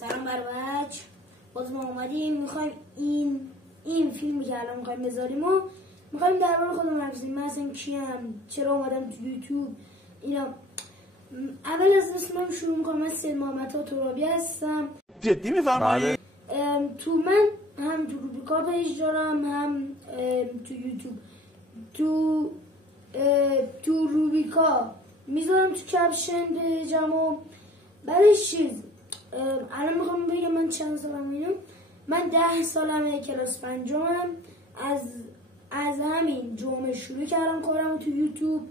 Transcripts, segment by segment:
سلام بر بچه، باز ما اومدیم میخوایم این فیلمی که الان میخوایم بذاریم و میخوایم درباره خودمون حرف بزنیم. من اصلا کیم، چرا اومدم تو یوتیوب اینا. اول از اسمم شروع میکنم. من سید محمد ترابی هستم. جدی میفرمایی؟ تو من هم تو روبیکا پیج دارم، هم تو یوتیوب. تو روبیکا میذارم تو کپشن پیجم و بعدش چیز. الان میخوام بگم من چند سالم اینم. من 10 سالمه، کلاس 5م. از همین جمعه شروع کردم کارم تو یوتیوب.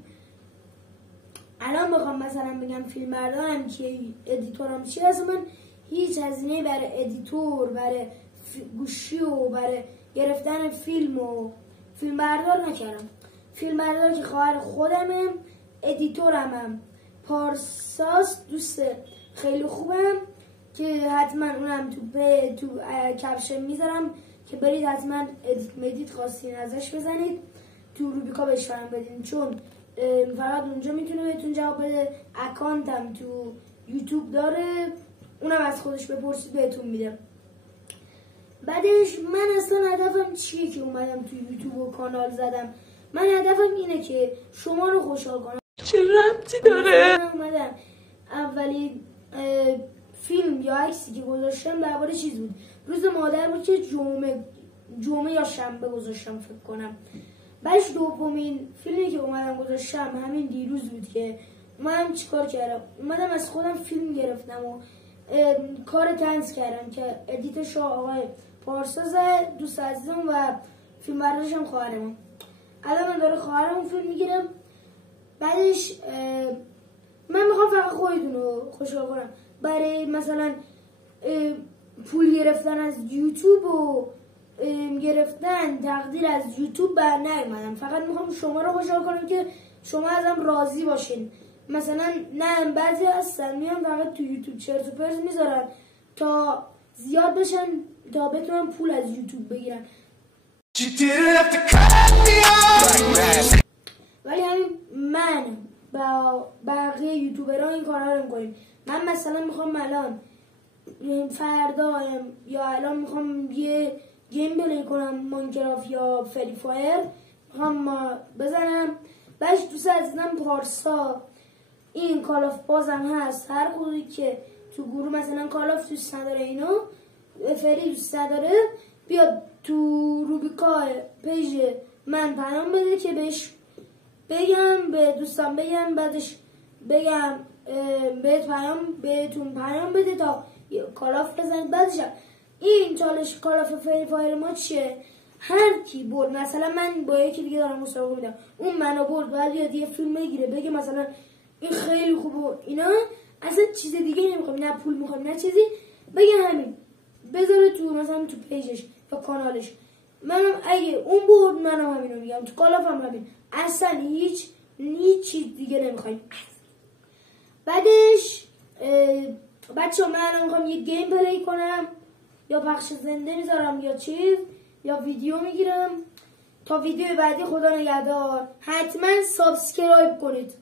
الان بخوام مثلا بگم فیلم بردارم که ادیتورم چی هست، من هیچ هزینه برای ادیتور، برای گوشی و برای گرفتن فیلم و فیلم بردار نکردم. فیلم بردار که خواهر خودمه، ادیتورمم پارساس، دوست خیلی خوبم که حتما اونم تو کپشن میذارم که برید حتما ادیت خواستین ازش بزنید، تو روبیکا بهش فرم بدین، چون فقط اونجا میتونه بهتون جواب بده. اکانتم تو یوتیوب داره، اونم از خودش بپرسید بهتون میده. بعدش من اصلا هدفم چیه که اومدم تو یوتیوب و کانال زدم؟ من هدفم اینه که شما رو خوشحال کنم. چه ربطی داره؟ من اومدم اولی فیلم یا عکسی که گذاشتم درباره چیز بود، روز مادر بود که جمعه یا شنبه گذاشتم فکر کنم. بعدش دومین فیلمی که اومدم گذاشتم همین دیروز بود که اومدم چیکار کردم، اومدم از خودم فیلم گرفتم و کار طنز کردم که ادیتش آقای پارساز دوست عزیزم و فیلم بردارش هم خواهرم. الان من داره خواهرم فیلم میگیرم. بعدش من میخوام فقط خودتون رو خوشحال کنم. برای مثلا پول گرفتن از یوتیوب و گرفتن تقدیر از یوتیوب بر نیومدم. فقط میخوام شما رو خوشحال کنم که شما ازم راضی باشین. مثلا نه بعضی هستن میان فقط تو یوتیوب چرت و پرت میذارن تا زیاد بشن تا بتونن پول از یوتیوب بگیرن. ولی همین من با بقیه یوتیوبرها این کارا رو میکنیم. من مثلا میخوام الان فردا یا الان میخوام یه گیم پلی کنم، ماینکرافت یا فری فایر میخوام بزنم. بعدش دوست عزیزم پارسا این کال آف بازم هست، هر کدومی که تو گروه مثلا کال آف دوست نداره اینو فری دوست نداره بیاد تو روبیکا پیج من پیام بده که بهش بگم، به دوستان بگم، بعدش بگم بهتون پیام بده تا کالاف بزنید. بعدش این چالش کالاف فری فایر ما چیه؟ هر کی برد، مثلا من با یکی دیگه دارم مسابقه میدم، اون منو برد بعد بیاد یه فیلم بگیره بگه مثلا این خیلی خوبه اینا، اصلا چیز دیگه نمیخوام، نه پول میخوام نه چیزی، بگه همین بذاره تو مثلا تو پیجش یا کانالش. منم اگه اون برد منم همینو میگم، تو کالافم همین، اصلا هیچ چیز دیگه نمیخوایم. بعدش بچه من الان میخوام یه گیم پلی کنم، یا پخش زنده میذارم یا چیز یا ویدیو میگیرم. تا ویدیو بعدی خدا نگهدار، حتما سابسکرایب کنید.